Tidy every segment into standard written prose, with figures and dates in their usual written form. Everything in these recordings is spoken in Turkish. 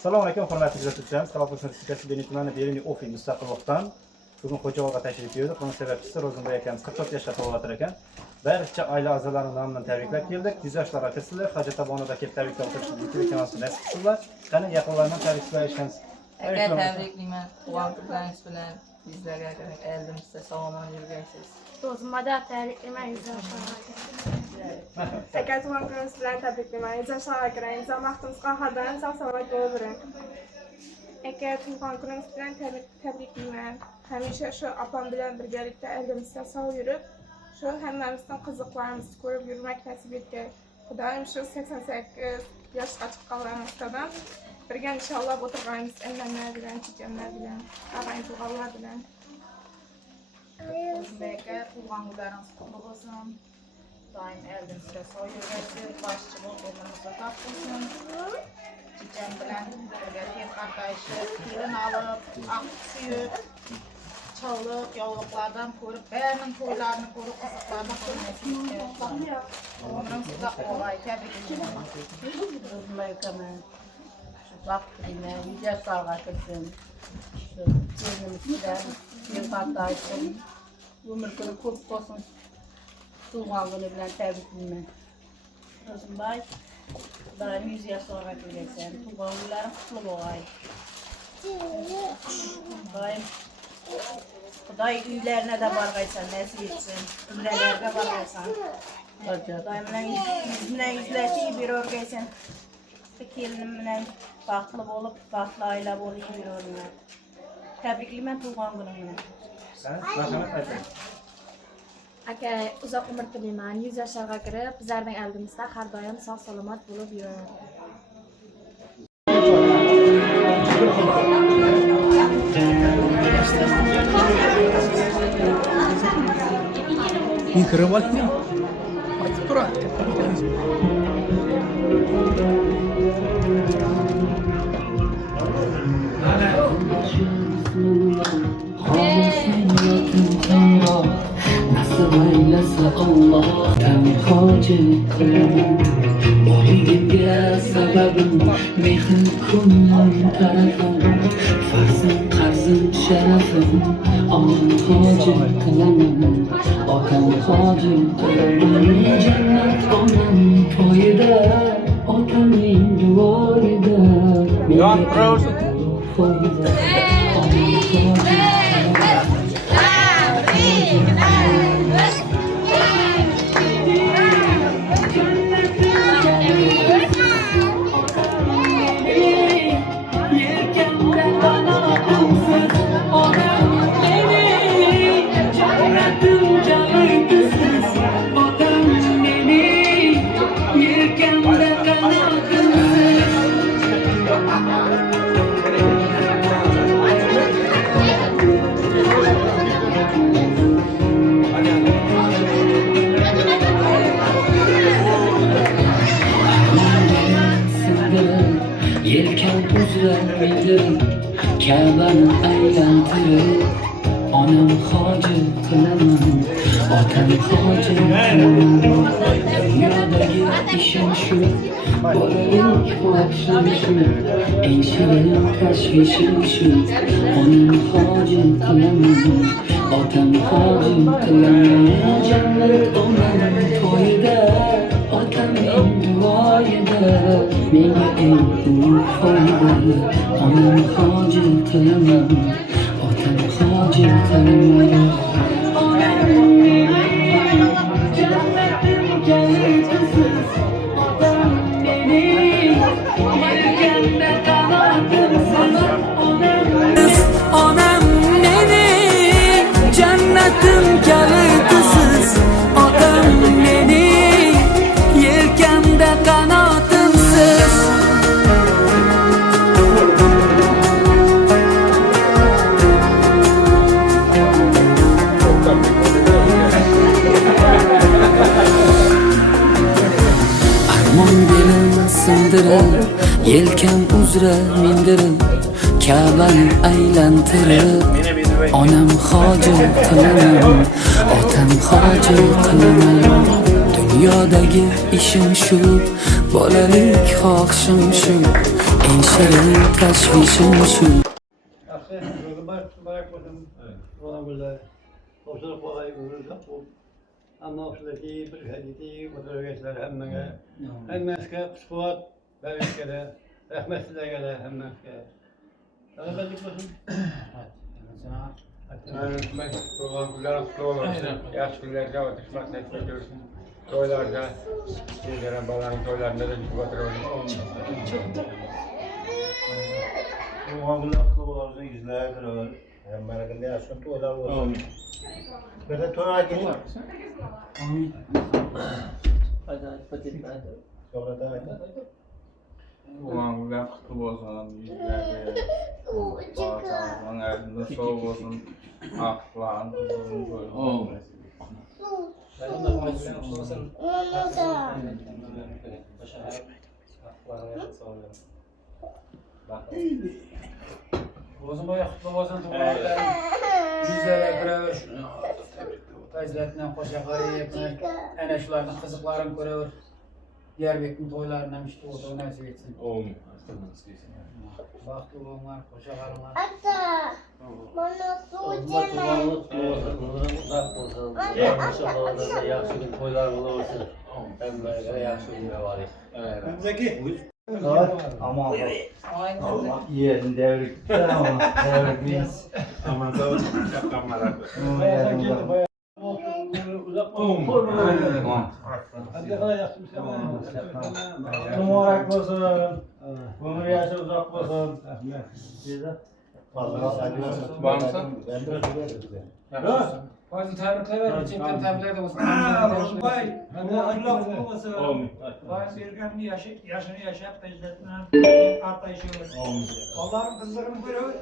Assalomu alaykum, hurmatli kuzatuvchilarimiz. Qal'apo'shin Respublikasi Beni tumani Belini Ofi mustaqillikdan bugun Xo'jaobodga tashrif buyurdik. Buning sababchisi Ro'zimboy akamiz 44 yoshga to'lib ekan. Barcha oila a'zolarini nomidan tabriklab keldik. 100 yoshlarga kirsinlar, Hojatobonda kelib tabriklab o'tishni nasib qilsinlar. Qani yaqinlardan tabriklashamiz. Aka tabriklayman. Tug'ilgan kunlaringiz bilan bizlarga eldimizda sog'lom yurgaysiz. Ro'zimboyda tabriklayman 100 yoshlarga. Aka tug'ilgan kuningiz bilan tabriklayman 100 yoshlarga kiring. Inson baxtimizga haddan sog'-salomat bo'lavering. Aka tug'ilgan kuningiz bilan tabriklayman. Hamisha shu opam bilan birgalikda eldimizda sog' yurib, shu hammamizning qiziqlarimizni ko'rib yurmak nasib etgan. Xudoyim shu 88 yoshga chiqqanlarimizdan birga inshaalloh o'tirganimiz anamlar bilan, chichamlar bilan, og'ayni tug'anlar bilan. Aka tug'ilgan kunlaringiz qutlug' bo'lsin. Doim eldimizda sog' yurgaysiz, boshchi bo'lib umrimizga top bo'lsin. Chicham bilan birga kelib qartayishib, kelin olib, oq suyib, Çoluk, yolluqlardan ko'rib, bərinin toylarını ko'rib, qiziqlardan ko'rib, onların sizə olay, təbrik edirəm. Ro'zimboy akaman, shu vaqtda video salga kirsin. Shu o'zimizdan yilqataysin. Umr kuni ko'p bo'lsin. Tug'ilgan kuni bilan tabriklayman. Ro'zimboy, doim 100 yoshlarga kirgaysan. Tug'ilgan kunlaring qutlug' bo'lg'ay. Doim Xudoy uylarına da bargaysan, nasip etsin. Ümrelerine bargaysan. Xudoy bilan yüzünden yüzleşip bir örgaysan. Kelinim bilan baxtli bo'lib, baxtli oila bo'lib bir o'rnat. Tabriklayman tug'ilgan kuning bilan. Marhamat ayting. Aka uzoq umr tilayman. 100 yoshlarga kirib, bizlarning oldimizda har doim sog' salomat bo'lib yuring. Kırıp atmıyor. Açıp dur. Nasıl eylese Allah tenhacı kılamam. Boyunga sebebim mehrin kunun tarafım. Farzın qarzın şerefim aman hacı kılamam. Otam hacı kılamam. Cennet onam toyida, otamning duvorida. Yon prosun. Foyda, aman hacı yelken uzra bildirim, Kabe'ni aylantirib, onam hacı kılamam, otam hacı kılamam. Dünyadagi ishim shu, bolalik baxshim shu, eng shirin tashvishim shu, onam hacı kılamam, otam hacı kılamam. Cennet onam toyida, otamning duoyida. Menga eng ulug' foyda, onam hojil qilaman, otam hojil qilaman. Jannatimga yetasiz, otam meni yelkanda qanotimsiz. Onam meni jannatimga yetasiz, otam meni yelkanda qanotimsiz. Armon belim sindirib, yelkam uzra mindirib, Kabe'ni aylantirib, onam hojil qilaman, otam hojil qilaman. Dünyodagi ishim shu, bolalik xohishim shu, eng shirin tashvishim shu. Ama oradaki bir hadisi fotoğrafçılar hemmesine spor belirlere rahmetlilerle hemmesine. Sana belli olsun. Ben programlar olsun. Yaş günlerde atışmak nasip ediyoruz. Toylarda, sizlere balan toylarında da bir fotoğrafı. Programlar kutlu yüzler var. Hem merakında yaşlı toylar olsun. Bir de toylar geliyor. Sonra da Ulan kutlu olsun, yüzlerde bağırsağın ardında soğuk olsun, aklan, kızılın böyle olsun. O'zim boya kutlu bo'lsin tug'ilganlar. Yuzlariga kiraver. Fazilatdan qo'sha qarayib, ana shularning qiziqlarini ko'raver. Diyarbekning to'ylarini ham ishda o'tib nasib etsin. Amin. Baxtli bo'linglar, qo'sha qaringlar. Aman yerin devrik. Devrik means. Aman sağ ol. Yaptan meraklı. Mübarek olsun. Ömür yaşı uzak olsun. Var mısın? Hozir tabriklayver, chetdan tabriklaydi bo'lsin. Ro'zboy, Allah kutlu olsun. Amin. Vay berganni yaşını yaşayıp da izzettiren artayışıyor. Allah'ın kızlarını görüyor.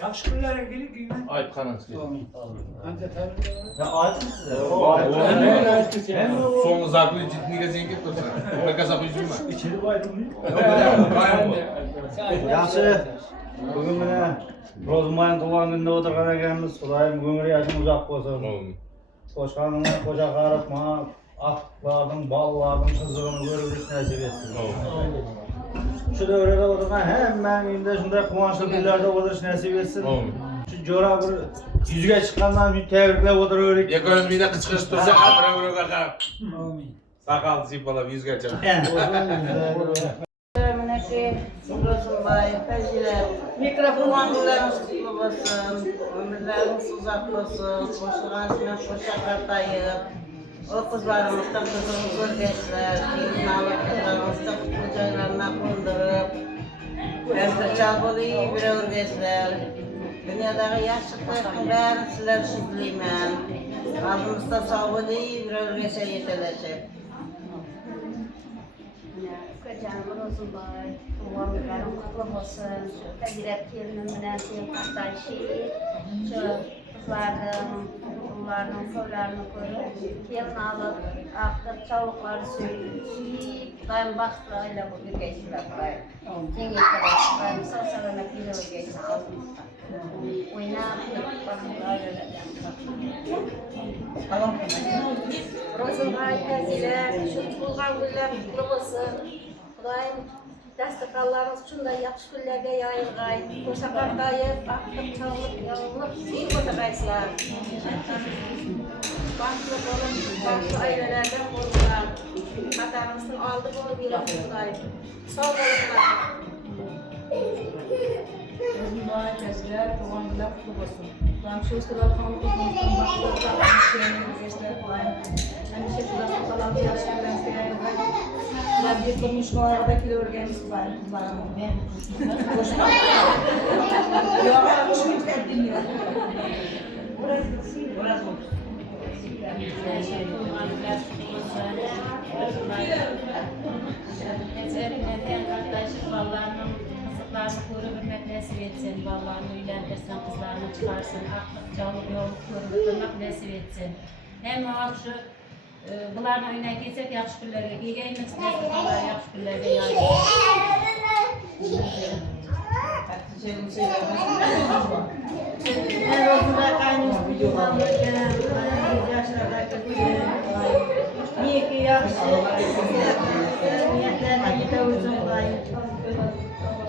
Yaxşı günlere gelip giymen. Ayıp kanınız ki. Anca tabriklayver. Ya ayet mi? Son zaklı ciddiğine zengin tutsun. Ne kasap üzülme. İçeri baydım mı? Bayım mı? Yaxşı. Bugün mene Rozmayın tuğan günde oturgan ekanmiz. Xudoyim ömür yaşım uzak olsun. Amin. Qo'shqanimni qo'sha qarib, mana aqlarning, bolalarning qizig'ini ko'rish nasib etsin. Shu davrada o'tirgan hammaning uyida shunday quvonchli kunlarda o'tirish nasib etsin. Shu jo'ra bir yuzga chiqqandan bir tabriklab o'tiraverik. Yako'miz mina qichqirish tursa, bir-biriga qarab. Amin. Saqal sipalab yuzgacha. Mikrofonlarımız kutlu olsun, ömürlerimiz uzak olsun, koşularına koşa katayıp, o kızlarımızda kızını görgeçler, gelin alıp kızlarımızda kutlu caylarına kondurup, Erse çalgılıyı bir örgeçler, dünyadaki yaşlıkların bärini sizler için dileymen, aldığımızda sağlıyı bir örgeçe yetelecek. Kocaman Rozunboy, tug'ilganim qutlug' bo'lsin. Fazilat kelinim bilan sen qatnashib, shu qizlarning, ularning qo'llarini ko'rib, kelin olib, aqtiq chog'liqlari suyib, doim baxtli oila bo'lib yurgaysizlar. Kengaytirib, doim sog' salomat yuravergaysizlar oldimizda. O'ynab, baxtli oilalardan. Rozunboy, Fazilat, shu tug'ilgan kunlar qutlug' bo'lsin. Xudoyim dasturxonlarimiz shunday yaxshi kunlarga yoyilg'ay, o'sha qardayib, baxtli chog'liq yolg'ib, suyib o'tirgaysizlar. Baxtli bo'lib, baxtli oilalardan bo'linglar. Vatanimizning oldi bo'lib yuribdi Xudoyim. Sog' bo'linglar. Rozunboy, Fazilat, tug'ilganlar qutlug' bo'lsin. Xudoyim shu istiqbolni o'zimizdan baxtli hamisha shunaqa salomat yaxshi kunlarga yoyilg'ay. Bir konuşma arada kilo organiz var. Konuşma. Yok, konuşma istedim ya. Burası. Kızlarını korumak nasip etsin, ballarını uylandırsın, kızlarını çıkarsın, aklı canlı yolu korumak nasip etsin. Hem şu bularni o'ynab kelsak yaxshi kunlarga kelgaymiz, dasturxonlar yaxshi kunlarga yoyilsin. Ben Rozunboy qaynimiz videodan yoshlardagi yaxshi niyatlarına yetavursun dayım.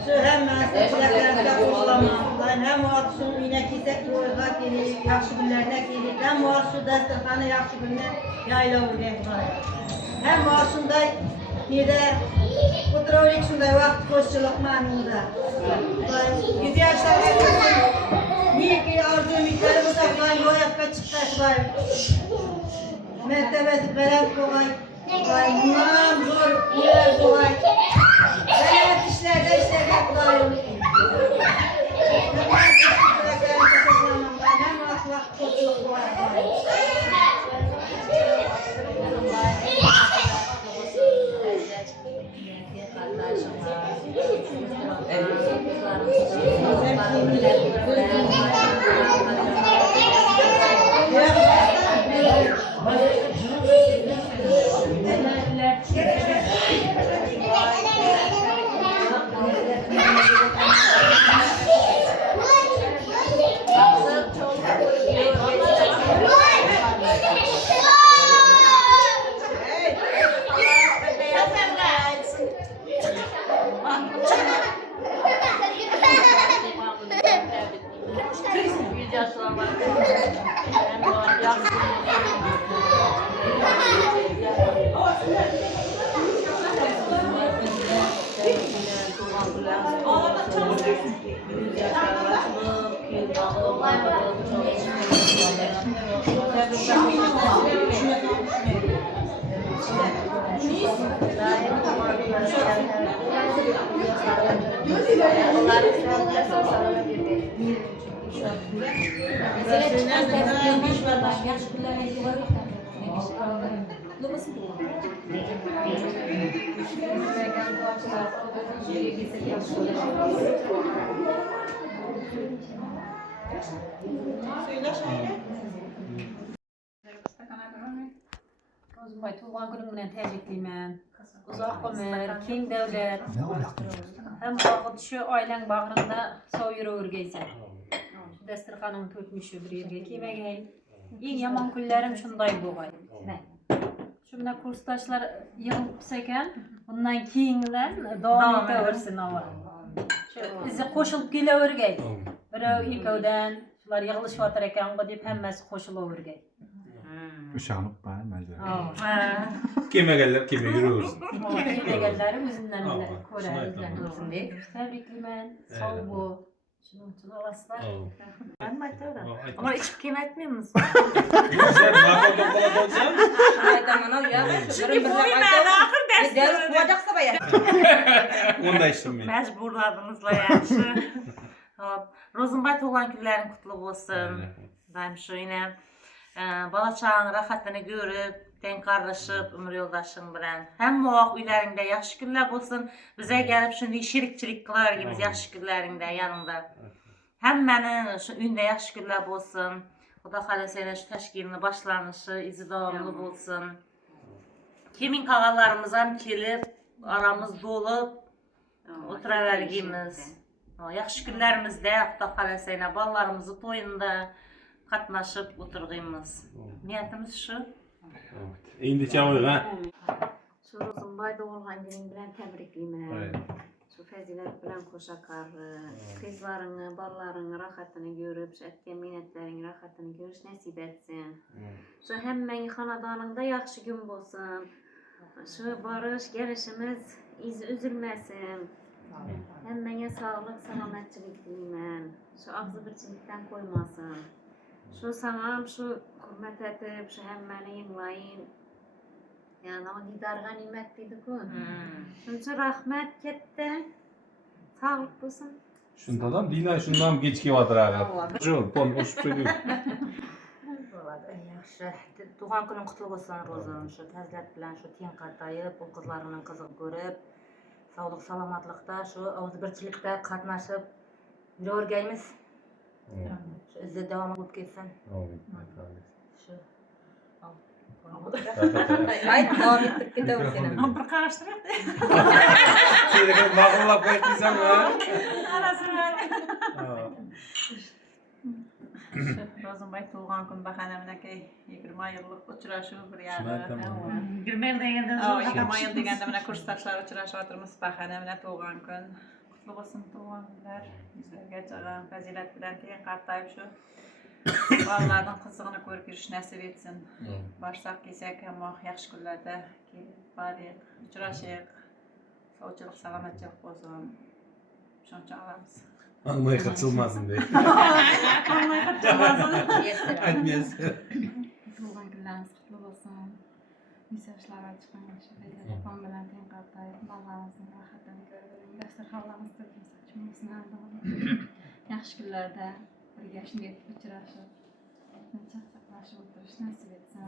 Şu hammasi tilaklarga qo'shilaman. Dayım ham vaqt shu uyga kelsak to'yga kelib, yaxshi kunlarga kelib, ham vaqt shu dasturxonni yaxshi kunlar yaylavergan dayım. Ham vaqt shunday neda o'tiravering shunday vaqt qo'shchilik ma'noda. Dayım 100 yoshlarga neki orzu-umidlari bo'lsa dayım ro'yobga chiqdi dayım. Mertebesi veren kolay, bundan zor yer kolay. Berat işlerde kolay. Hem vakit koçluk kolay. Rozunbay tuğan günün bilen tebrikliymen. Uzak ömür, keng devlet. Hem vaqt şu ailen bağrında soyura örgeysen. Dasturxanın tökmüşü bir yerge kemegen. Eng yomon kunlarim shunday bo'lgan. Shunda kursdoshlar yig'ilibsa ekan, bundan keyingilar davom etaversin avval. Izi qo'shilib kelavergay. Birov ikkovdan shular yig'ilishyapti ekan deb hammasi qo'shilavergay. Uşanıp bana mecbur. Kemegeller keme yürüyoruz. Kemegelleri o'zimdan bile ko'radi. Tabriklayman. Sog' bo'l. Shuning uchun olasizlar. Ben aytaveram. Ama içip kim etmiyorsunuz? Güzel, nakon topladı olacağım. Aytamana ya. Şimdi bu iman ahir ders. Ders koyacaksa baya. Onda içtim ben. Mecburladınızla yaxshi. Hop. Rozunbay tug'an kunlaring qutlug' bo'lsin. Daim shu yine bala chaqang rohatini ko'rib, teng qarashib, umr yo'ldoshing bilan hamma vaqt uylaringda yaxshi kunlar bo'lsin. Bizga kelib shunday sherikchilik qilavergimiz yaxshi kunlaringda yaningda. Hammani shu uyda yaxshi kunlar bo'lsin. Xudo xolasa yana shu tashkilni boshlanishi izi davomli bo'lsin. Kimin qag'allarimiz ham kelib, aramız dolup o'tiravergimiz. Yaxshi kunlarimizda Xudo xolasa yana bolalarimizni to'yinda qatnashib o'tirg'imiz. Niyatimiz shu. Endi chavoyga. Shu Rozunbay tug'ilgan kuning bilan tabriklayman. Shu fazilat bilan qo'sha qarg'i, qizlaringni, bolalaringni rohatini ko'rib, shu aytgan minnatlaring rohatini ko'rish nasib etsin. Shu hammang xonadoningda yaxshi kun bo'lsin. Shu borish kelishimiz iz uzilmasin. Hammanga sog'lik, salomatchilik tilayman. Shu og'zi birchilikdan qo'ymasin. Shu sanam shu hurmat etib, shu hammani yenglayin. Yani o didar ganimet dedi-ku. Şunun için rahmet katta. Sağlık bo'lsin. Shundan Dina shundan kechki o'tiradi. Jol, pon o'shib qo'ydi. Yaxshi. Tug'an kuning qutlug' bo'lsin Rozum. Shu fazilat bilan shu teng qartayib, bu qizlarini qiziq ko'rib, sog'lik salomatlikda shu o'zbirchilikda qatnashib yuravergaymiz. Shu izda davom bo'lib ketsin. Shu Ayt, davom etib ketaversin. Bir qarashtirib. Seni ma'qullab qo'yibsan-mi? Rozunbay tug'an kun bahana minakay 20 yillik uchrashuv bir Shuni aytaman. 20 yil deganda 20 yil deganda mana kursdoshlar uchrashyapmiz bahana bilan tug'an kun. Qutlu bo'lsin tug'an kunlar. Bizlarga chaqan fazilat bilan teng qartayib shu bolalarning qizig'ini ko'rib yurish nasib etsin. Barsak kelsak ham yaxshi kunlarda kelib borik, uchrashib, sog'chilik, salomatchilik bo'lsin. Shuncha olamiz. Almay kaçılmasın diye. Almay kaçılmasın. Etmez. Tug'an kunlaringiz qutlu bo'lsin. Misafirlar chiqqan shaharda opam bilan teng qartayib, bolalaringizni rohatini ko'ring. Dasturxonlaringizni yaxshi kunlarda birga shunday uchrashib, chaqchaqlashib o'tirish nasib etsin.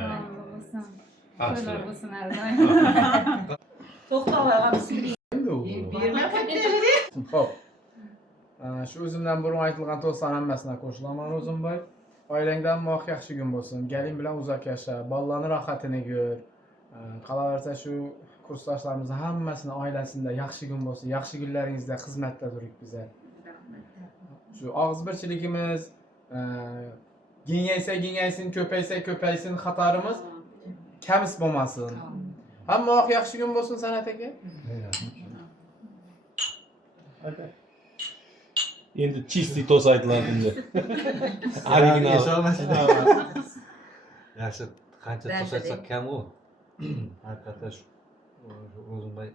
Davomli bo'lsin. To'ylar bo'lsin har doim. Xo'p. Shu o'zimdan burun aytilgan to'stlar hammasiga qo'shilaman Ro'zunboy. Oilangdan moq yaxshi kun bo'lsin. Galing bilan uzoq yasha, bolalarning rohatini ko'r. Qolaversa shu kursdoshlarimiz hammasini oilasida yaxshi kun bo'lsin. Yaxshi kunlaringizda xizmatda turing bizlar. Shu og'izbirchiligimiz kengaysin, ko'paysin xatarimiz kamis bo'lmasin. Hamma yaxshi kun bo'lsin San'at aka. Endi чистый toz aytılar şimdi. Original. Yaxshi qancha to'sh aytsak kam u. Haqiqatda shu Ro'zunboy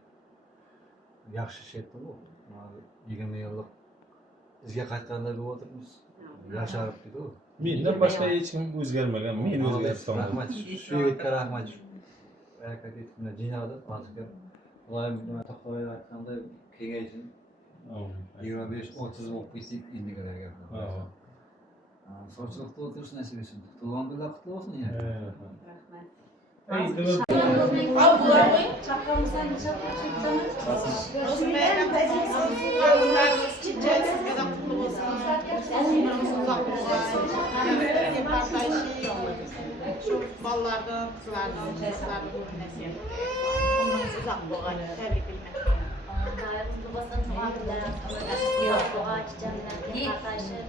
yaxshi ish etdi u. 20 yillik bizga qaytganda bo'lib o'tirmiz. Yasharib dedi u. Mendan boshqa hech kim o'zgarmagan. Men o'zgardim. Rahmat. Shu yigitga rahmat. Harakat etib jinoda hozirga Xudoyim taqvoylar aytganday kengaysin. 25-30 bo'lib ketdik endigalarga. Sog'chilikda o'tirish nasib etsin. Tug'an kunlar qutlug' bo'lsin yana. Bolalarni, qizlarni, yoshlarni ko'rinasiga. Umringiz uzoq bo'lgan. Tabriklayman. Mutlu bo'lsin tug'an kunlaringiz. Duo chiqan bilan qartayishib.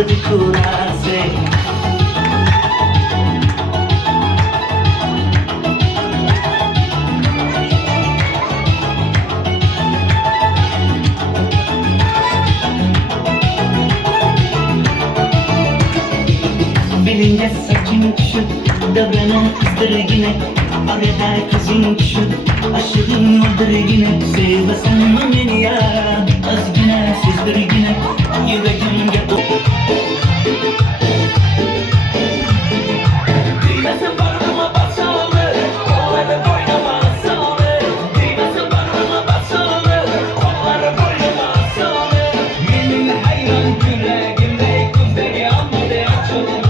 दर्द खुदा से Bilince saçın şu davranan kızdır yine Arada kızın şu aşığın yoldur yine Sevmesen mi beni ya az yine sizdir yine Yüreğimde Bilmezsen barınıma basalı Kolları boynuma asalı Bilmezsen barınıma basalı Kolları boynuma asalı Benim hayran yüreğimde kuzleri anladı açıldı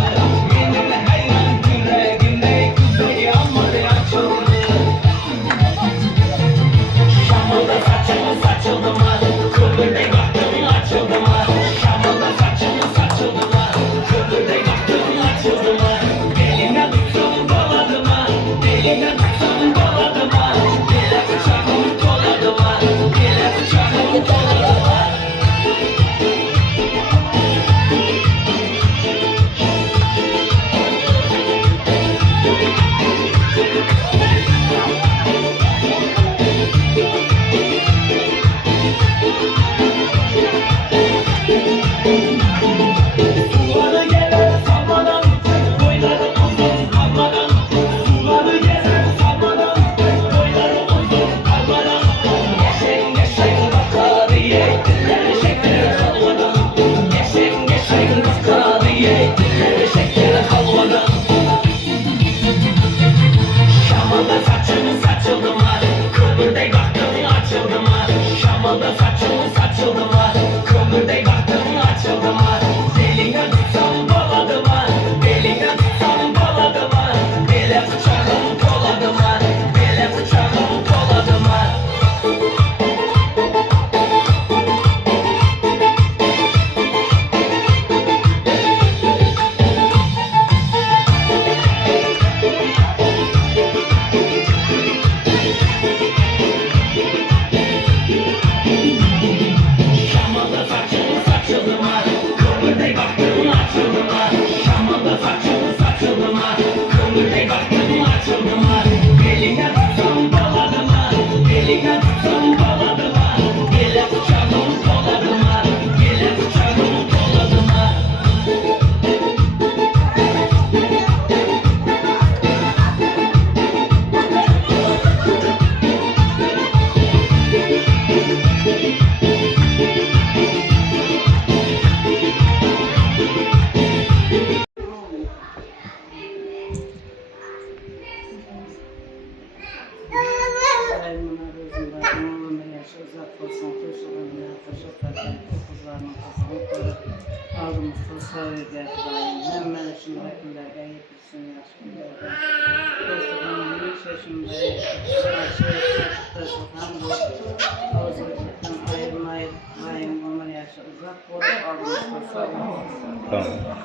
Tamam.